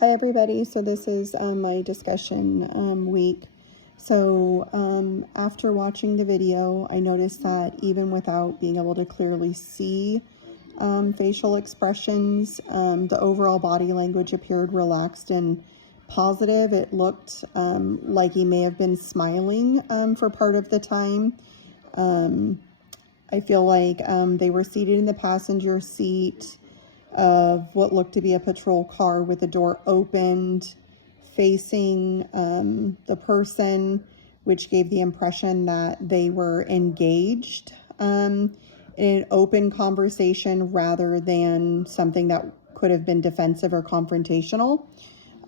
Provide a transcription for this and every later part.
Hi everybody, so this is my discussion week. So after watching the video, I noticed that even without being able to clearly see facial expressions, the overall body language appeared relaxed and positive. It looked like he may have been smiling for part of the time. I feel like they were seated in the passenger seat of what looked to be a patrol car with the door opened, facing the person, which gave the impression that they were engaged in an open conversation rather than something that could have been defensive or confrontational.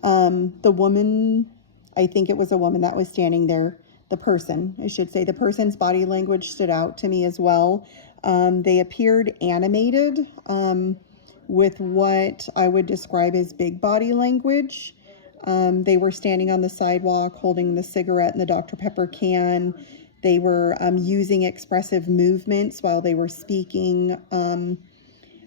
The woman, I think it was a woman that was standing there, the person's body language stood out to me as well. They appeared animated with what I would describe as big body language. They were standing on the sidewalk holding the cigarette and the Dr. Pepper can. They were using expressive movements while they were speaking.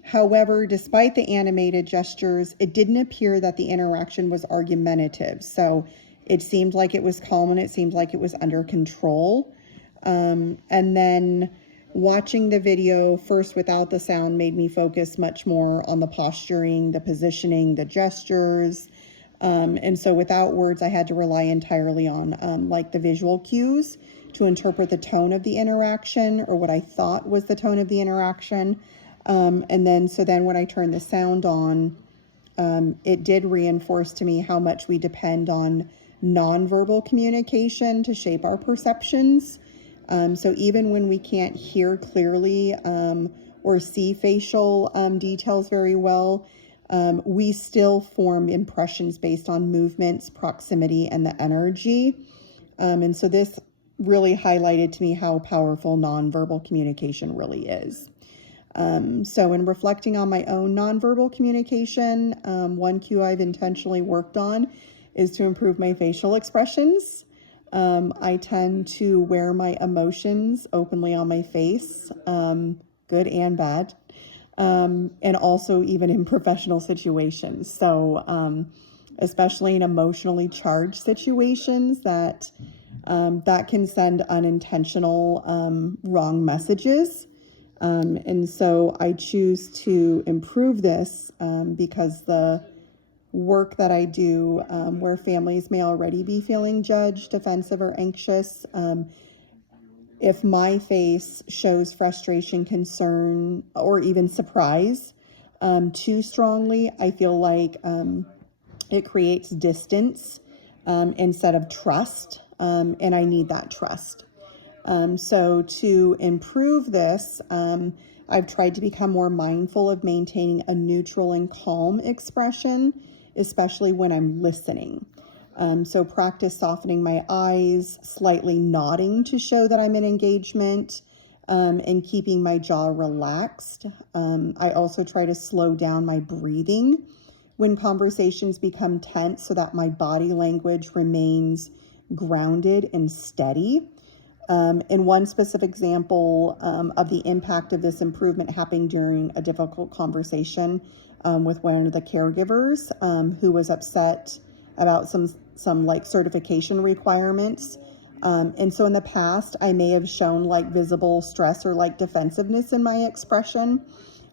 However, despite the animated gestures, it didn't appear that the interaction was argumentative. So it seemed like it was calm and it seemed like it was under control. And then watching the video first without the sound made me focus much more on the posturing, the positioning, the gestures. And so without words, I had to rely entirely on like the visual cues to interpret the tone of the interaction, or what I thought was the tone of the interaction. And then when I turned the sound on, it did reinforce to me how much we depend on nonverbal communication to shape our perceptions. So even when we can't hear clearly or see facial details very well, we still form impressions based on movements, proximity, and the energy. And so this really highlighted to me how powerful nonverbal communication really is. So in reflecting on my own nonverbal communication, one cue I've intentionally worked on is to improve my facial expressions. I tend to wear my emotions openly on my face, good and bad, and also even in professional situations. So especially in emotionally charged situations that can send unintentional wrong messages. And so I choose to improve this because the work that I do where families may already be feeling judged, defensive, or anxious, if my face shows frustration, concern, or even surprise too strongly, I feel like it creates distance instead of trust, and I need that trust. So to improve this, I've tried to become more mindful of maintaining a neutral and calm expression, especially when I'm listening. So practice softening my eyes, slightly nodding to show that I'm in engagement, and keeping my jaw relaxed. I also try to slow down my breathing when conversations become tense so that my body language remains grounded and steady. And one specific example of the impact of this improvement happened during a difficult conversation with one of the caregivers who was upset about some like certification requirements. And so in the past, I may have shown like visible stress or like defensiveness in my expression.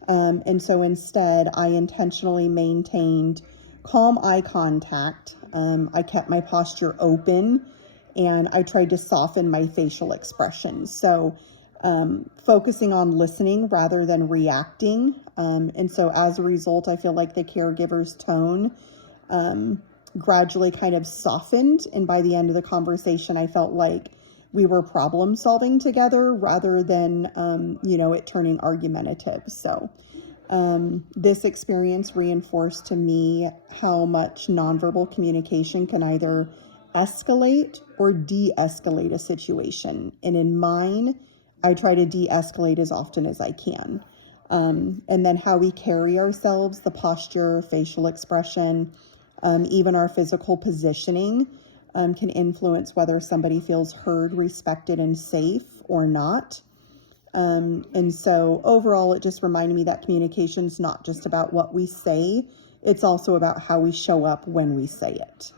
And so instead, I intentionally maintained calm eye contact. I kept my posture open, and I tried to soften my facial expressions. So focusing on listening rather than reacting. And so as a result, I feel like the caregiver's tone gradually kind of softened. And by the end of the conversation, I felt like we were problem solving together rather than, it turning argumentative. So this experience reinforced to me how much nonverbal communication can either escalate or de-escalate a situation. And in mine, I try to de-escalate as often as I can. And then how we carry ourselves, the posture, facial expression, even our physical positioning can influence whether somebody feels heard, respected, and safe or not. And so overall, it just reminded me that communication is not just about what we say, It's also about how we show up when we say it.